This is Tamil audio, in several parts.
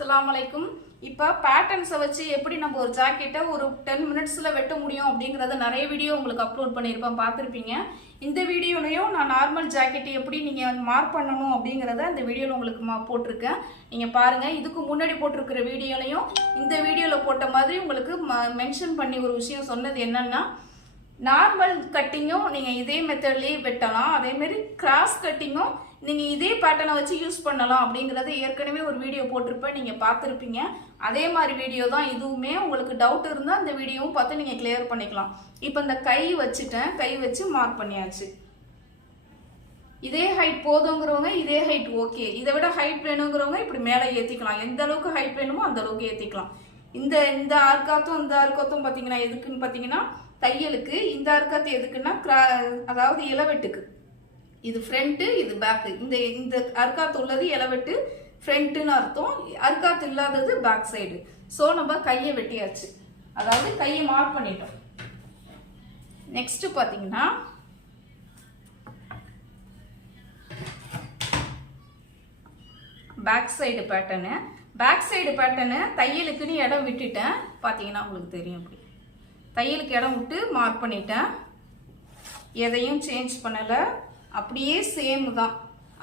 அஸ்ஸலாமு இப்போ பேட்டர்ன்ஸை வச்சு எப்படி நம்ம ஒரு ஜாக்கெட்டை ஒரு 10 மினிட்ஸில் வெட்ட முடியும் அப்படிங்கிறத நிறைய வீடியோ உங்களுக்கு அப்லோட் பண்ணியிருப்பேன், பார்த்துருப்பீங்க. இந்த வீடியோலையும் நான் நார்மல் ஜாக்கெட்டை எப்படி நீங்கள் மார்க் பண்ணணும் அப்படிங்கிறத இந்த வீடியோவில் உங்களுக்கு போட்டிருக்கேன். நீங்கள் பாருங்கள். இதுக்கு முன்னாடி போட்டிருக்கிற வீடியோலையும் இந்த வீடியோவில் போட்ட மாதிரி உங்களுக்கு மென்ஷன் பண்ணி ஒரு விஷயம் சொன்னது என்னென்னா, நார்மல் கட்டிங்கும் நீங்கள் இதே மெத்தட்லேயே வெட்டலாம், அதேமாரி கிராஸ் கட்டிங்கும் நீங்கள் இதே பேட்டர்னை வச்சு யூஸ் பண்ணலாம் அப்படிங்கிறத ஏற்கனவே ஒரு வீடியோ போட்டிருப்பேன், நீங்கள் பார்த்துருப்பீங்க. அதே மாதிரி வீடியோ தான் இதுவுமே. உங்களுக்கு டவுட் இருந்தால் அந்த வீடியோவும் பார்த்து நீங்கள் கிளியர் பண்ணிக்கலாம். இப்போ இந்த கை வச்சுட்டேன், கை வச்சு மார்க் பண்ணியாச்சு. இதே ஹைட் போதுங்கிறவங்க இதே ஹைட் ஓகே, இதை விட ஹைட் வேணுங்கிறவங்க இப்படி மேலே ஏற்றிக்கலாம். எந்த அளவுக்கு ஹைட் வேணுமோ அந்த அளவுக்கு ஏற்றிக்கலாம். இந்த ஆர்காத்தும் இந்த ஆர்காத்தும் பார்த்தீங்கன்னா எதுக்குன்னு பார்த்தீங்கன்னா தையலுக்கு. இந்த ஆர்காத்து எதுக்குன்னா அதாவது இளவெட்டுக்கு. இது ஃப்ரண்ட்டு, இது பேக்கு. இந்த அர்க்காத்து உள்ளது இளவெட்டு ஃப்ரண்ட்டுன்னு அர்த்தம், அர்க்காத்து இல்லாதது பேக் சைடு. ஸோ நம்ம கையை வெட்டியாச்சு, அதாவது கையை மார்க் பண்ணிட்டோம். நெக்ஸ்ட் பார்த்தீங்கன்னா பேக் சைடு பேட்டர்னு. பேக் சைடு பேட்டர்னு தையலுக்குன்னு இடம் விட்டுட்டேன், பார்த்தீங்கன்னா உங்களுக்கு தெரியும். அப்படி தையலுக்கு இடம் விட்டு மார்க் பண்ணிட்டேன், எதையும் சேஞ்ச் பண்ணலை, அப்படியே சேம் தான்.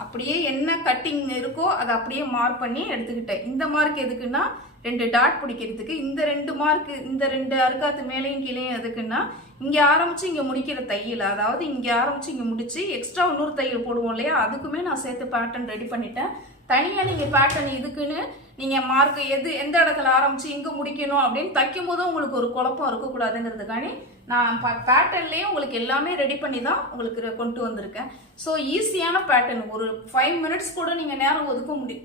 அப்படியே என்ன கட்டிங் இருக்கோ அதை அப்படியே மார்க் பண்ணி எடுத்துக்கிட்டேன். இந்த மார்க் எதுக்குன்னா 2 டாட் பிடிக்கிறதுக்கு. இந்த 2 மார்க், இந்த 2 அர்க்காத்து மேலேயும் கீழேயும் எதுக்குன்னா இங்கே ஆரம்பிச்சு இங்கே முடிக்கிற தையல், அதாவது இங்கே ஆரம்பிச்சு இங்கே முடிச்சு எக்ஸ்ட்ரா இன்னொரு தையல் போடுவோம் இல்லையா, அதுக்குமே நான் சேர்த்து பேட்டர்ன் ரெடி பண்ணிட்டேன். தனியாக நீங்கள் பேட்டர்ன் இதுக்குன்னு நீங்கள் மார்க் எந்த இடத்துல ஆரம்பிச்சு இங்கே முடிக்கணும் அப்படின்னு தைக்கும் போதும் உங்களுக்கு ஒரு குழப்பம் இருக்கக்கூடாதுங்கிறதுக்காண்டி நான் பேட்டர்ன்லேயே உங்களுக்கு எல்லாமே ரெடி பண்ணி தான் உங்களுக்கு கொண்டு வந்திருக்கேன். ஸோ ஈஸியான பேட்டர்ன். ஒரு 5 மினிட்ஸ் கூட நீங்கள் நேரம்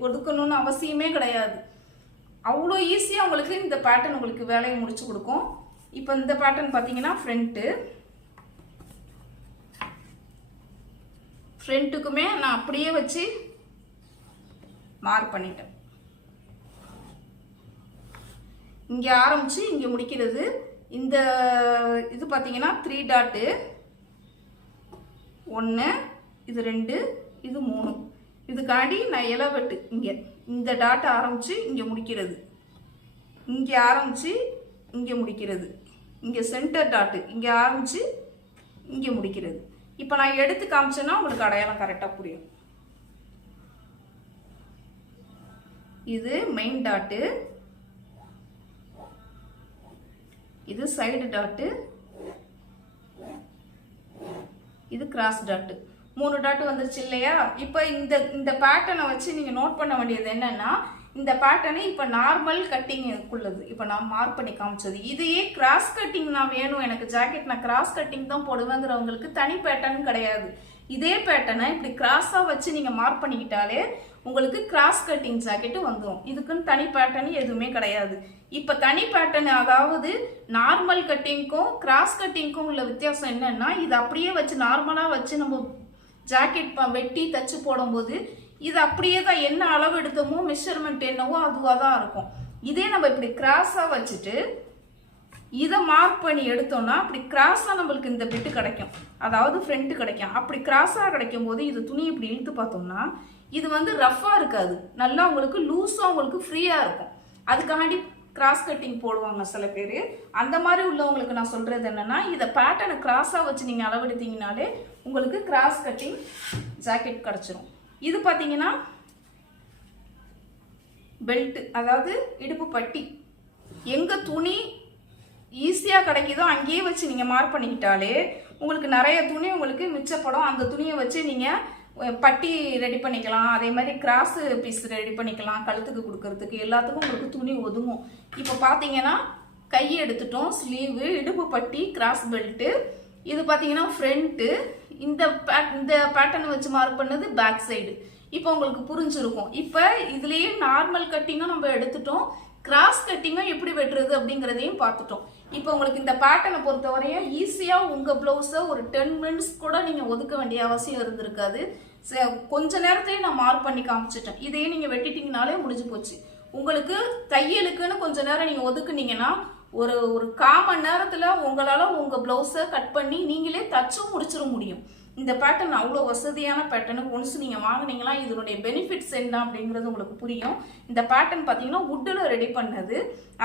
ஒதுக்கணும்னு அவசியமே கிடையாது. அவ்வளோ ஈஸியாக உங்களுக்கு இந்த பேட்டர்ன் உங்களுக்கு வேலையை முடிச்சு கொடுக்கும். இப்போ இந்த பேட்டர்ன் பார்த்தீங்கன்னா ஃப்ரண்ட்டுக்குமே நான் அப்படியே வச்சு மார்க் பண்ணிட்டேன். இங்கே ஆரம்பிச்சு இங்கே முடிக்கிறது. இந்த இது பார்த்தீங்கன்னா 3 டாட்டு, 1, இது 2, இது 3. இதுக்காண்டி நான் இளவெட்டு இங்கே இந்த டாட்டை ஆரம்பிச்சு இங்கே முடிக்கிறது, இங்கே ஆரம்பிச்சு இங்கே முடிக்கிறது, இங்கே சென்டர் டாட்டு இங்கே ஆரம்பிச்சு இங்கே முடிக்கிறது. இப்போ நான் எடுத்து காமிச்சேன்னா உங்களுக்கு அடையாளம் கரெக்டாக புரியும். இது மெயின் டாட்டு, இது சைடு டாட்டு, இது கிராஸ் டாட்டு. 3 டாட்டு வந்துருச்சு இல்லையா? இப்போ இந்த பேட்டர்னை வச்சு நீங்கள் நோட் பண்ண வேண்டியது என்னன்னா, இந்த பேட்டர்னு இப்போ நார்மல் கட்டிங் உள்ளது. இப்போ நான் மார்க் பண்ணி காமிச்சது. இதையே கிராஸ் கட்டிங் நான் வேணும், எனக்கு ஜாக்கெட் நான் கிராஸ் கட்டிங் தான் போடுவேங்கிறவங்களுக்கு தனி பேட்டர்ன் கிடையாது. இதே பேட்டர்னை இப்படி கிராஸாக வச்சு நீங்கள் மார்க் பண்ணிக்கிட்டாலே உங்களுக்கு கிராஸ் கட்டிங் ஜாக்கெட்டு வந்துடும். இதுக்குன்னு தனி பேட்டர்ன் எதுவுமே கிடையாது. இப்போ தனி பேட்டர்ன், அதாவது நார்மல் கட்டிங்க்கும் கிராஸ் கட்டிங்க்கும் உள்ள வித்தியாசம் என்னன்னா, இது அப்படியே வச்சு நார்மலாக வச்சு நம்ம ஜாக்கெட் வெட்டி தச்சு போடும்போது இது அப்படியே தான் என்ன அளவு எடுத்தோமோ மெஷர்மெண்ட் என்னவோ அதுவாக தான் இருக்கும். இதே நம்ம இப்படி கிராஸாக வச்சுட்டு இதை மார்க் பண்ணி எடுத்தோம்னா அப்படி கிராஸாக நம்மளுக்கு இந்த பிட்டு கிடைக்கும், அதாவது ஃப்ரண்ட்டு கிடைக்கும். அப்படி கிராஸாக கிடைக்கும் போது இது துணி இப்படி இழுத்து பார்த்தோம்னா இது ரஃப்பாக இருக்காது, நல்லா உங்களுக்கு லூஸாக உங்களுக்கு ஃப்ரீயாக இருக்கும். அதுக்காண்டி கிராஸ் கட்டிங் போடுவாங்க சில பேர். அந்த மாதிரி உள்ளவங்களுக்கு நான் சொல்கிறது என்னென்னா, இதை பேட்டர்னை கிராஸாக வச்சு நீங்கள் அளவெடுத்தீங்கனாலே உங்களுக்கு கிராஸ் கட்டிங் ஜாக்கெட் கிடச்சிரும். இது பார்த்தீங்கன்னா பெல்ட், அதாவது இடுப்பு பட்டி. எங்கே துணி ஈஸியாக கிடைக்குதோ அங்கேயே வச்சு நீங்கள் மார்க் பண்ணிக்கிட்டாலே உங்களுக்கு நிறைய துணி உங்களுக்கு மிச்சப்படும். அந்த துணியை வச்சு நீங்கள் பட்டி ரெடி பண்ணிக்கலாம், அதே மாதிரி கிராஸ் பீஸ் ரெடி பண்ணிக்கலாம், கழுத்துக்கு கொடுக்கறதுக்கு எல்லாத்துக்கும் உங்களுக்கு துணி ஒதுங்கும். இப்போ பார்த்தீங்கன்னா கை எடுத்துட்டோம், ஸ்லீவு, இடுப்பு பட்டி, கிராஸ் பெல்ட்டு. இது பார்த்தீங்கன்னா ஃப்ரண்ட்டு. இந்த பேட்டர்னை வச்சு மார்க் பண்ணது பேக் சைடு. இப்போ உங்களுக்கு புரிஞ்சிருக்கும். இப்போ இதுலேயே நார்மல் கட்டிங்கும் நம்ம எடுத்துட்டோம், கிராஸ் கட்டிங்கும் எப்படி வெட்டுறது அப்படிங்கிறதையும் பார்த்துட்டோம். இப்போ உங்களுக்கு இந்த பேட்டர்னை பொறுத்தவரையும் ஈஸியாக உங்கள் ப்ளவுஸை ஒரு 10 மினிட்ஸ் கூட நீங்கள் ஒதுக்க வேண்டிய அவசியம் இருந்திருக்காது. கொஞ்ச நேரத்தையே நான் மார்க் பண்ணி காமிச்சிட்டேன். இதையே நீங்கள் வெட்டிட்டீங்கனாலே முடிஞ்சு போச்சு. உங்களுக்கு தையலுக்குன்னு கொஞ்ச நேரம் நீங்கள் ஒதுக்குனீங்கன்னா ஒரு 1/4 மணி நேரத்தில் உங்களால் உங்கள் ப்ளவுஸை கட் பண்ணி நீங்களே தச்சும் முடிச்சிட முடியும். இந்த பேட்டர்ன் அவ்வளோ வசதியான பேட்டர்னு. ஒன்ஸ் நீங்கள் வாங்கினீங்கன்னா இதனுடைய பெனிஃபிட்ஸ் என்ன அப்படிங்கிறது உங்களுக்கு புரியும். இந்த பேட்டர்ன் பார்த்தீங்கன்னா வுட்டில் ரெடி பண்ணது,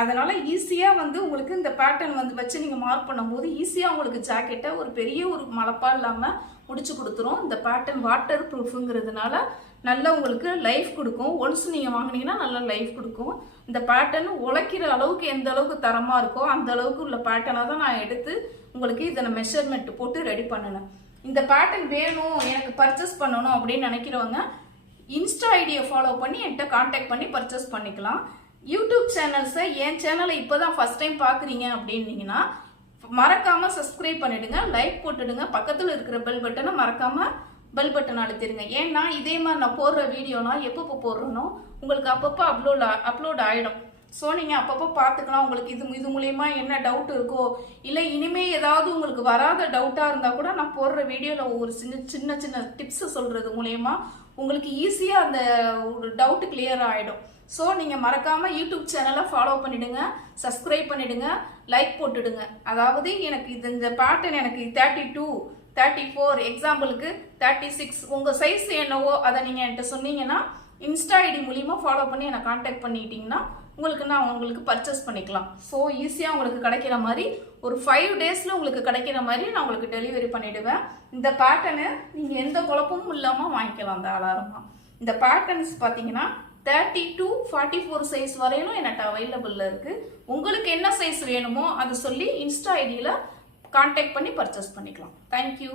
அதனால ஈஸியாக வந்து உங்களுக்கு இந்த பேட்டர்ன் வந்து வச்சு நீங்கள் மார்க் பண்ணும்போது ஈஸியாக உங்களுக்கு ஜாக்கெட்டை ஒரு பெரிய ஒரு மலப்பா இல்லாமல் முடிச்சு கொடுத்துரும். இந்த பேட்டர்ன் வாட்டர் ப்ரூஃபுங்கிறதுனால நல்லா உங்களுக்கு லைஃப் கொடுக்கும். ஒன்ஸ் நீங்கள் வாங்கினீங்கன்னா நல்லா லைஃப் கொடுக்கும். இந்த பேட்டர்ன் உழைக்கிற அளவுக்கு எந்த அளவுக்கு தரமாக இருக்கோ அந்த அளவுக்கு உள்ள பேட்டர்னாக தான் நான் எடுத்து உங்களுக்கு இதை மெஷர்மெண்ட் போட்டு ரெடி பண்ணினேன். இந்த பேட்டர்ன் வேணும் எனக்கு பர்ச்சேஸ் பண்ணணும் அப்படின்னு நினைக்கிறவங்க இன்ஸ்டா ஐடியை ஃபாலோ பண்ணி என்கிட்ட கான்டாக்ட் பண்ணி பர்ச்சேஸ் பண்ணிக்கலாம். யூடியூப் சேனல்ஸை என் சேனலை இப்போ தான் ஃபஸ்ட் டைம் பார்க்குறீங்க அப்படின்னீங்கன்னா மறக்காமல் சப்ஸ்கிரைப் பண்ணிவிடுங்க, லைக் போட்டுடுங்க, பக்கத்தில் இருக்கிற பெல் பட்டனை மறக்காமல் பெல் பட்டன் அழுத்திடுங்க. ஏன்னா இதே மாதிரி நான் போடுற வீடியோலாம் எப்பப்போ போடுறனோ உங்களுக்கு அப்பப்போ அப்லோட் ஆகிடும். ஸோ நீங்கள் அப்பப்போ பார்த்துக்கலாம். உங்களுக்கு இது மூலயமா என்ன டவுட் இருக்கோ இல்லை இனிமேல் ஏதாவது உங்களுக்கு வராத டவுட்டாக இருந்தால் கூட நான் போடுற வீடியோவில் ஒரு சின்ன சின்ன டிப்ஸை சொல்கிறது மூலயமா உங்களுக்கு ஈஸியாக அந்த ஒரு டவுட்டு கிளியர் ஆகிடும். ஸோ நீங்கள் மறக்காமல் யூடியூப் சேனலை ஃபாலோ பண்ணிவிடுங்க, சப்ஸ்கிரைப் பண்ணிவிடுங்க, லைக் போட்டுடுங்க. அதாவது எனக்கு இந்த பேட்டர்ன் எனக்கு 32, 34, எக்ஸாம்பிளுக்கு 36 உங்கள் சைஸ் என்னவோ அதை நீங்கள் என்கிட்ட சொன்னீங்கன்னா இன்ஸ்டா ஐடி மூலிமா ஃபாலோ பண்ணி என்னை கான்டாக்ட் பண்ணிட்டீங்கன்னா நான் உங்களுக்கு பர்ச்சேஸ் பண்ணிக்கலாம். ஸோ ஈஸியாக உங்களுக்கு கிடைக்கிற மாதிரி ஒரு 5 டேஸில் உங்களுக்கு கிடைக்கிற மாதிரி நான் உங்களுக்கு டெலிவரி பண்ணிவிடுவேன். இந்த பேட்டர்னு நீங்கள் எந்த குழப்பமும் இல்லாமல் வாங்கிக்கலாம் தாராளமாக. இந்த பேட்டர்ன்ஸ் பார்த்தீங்கன்னா 30 to 44 சைஸ் வரையிலும் என்கிட்ட அவைலபிளில் இருக்குது. உங்களுக்கு என்ன சைஸ் வேணுமோ அதை சொல்லி இன்ஸ்டா ஐடியில் கான்டாக்ட் பண்ணி பர்ச்சேஸ் பண்ணிக்கலாம். தேங்க்யூ.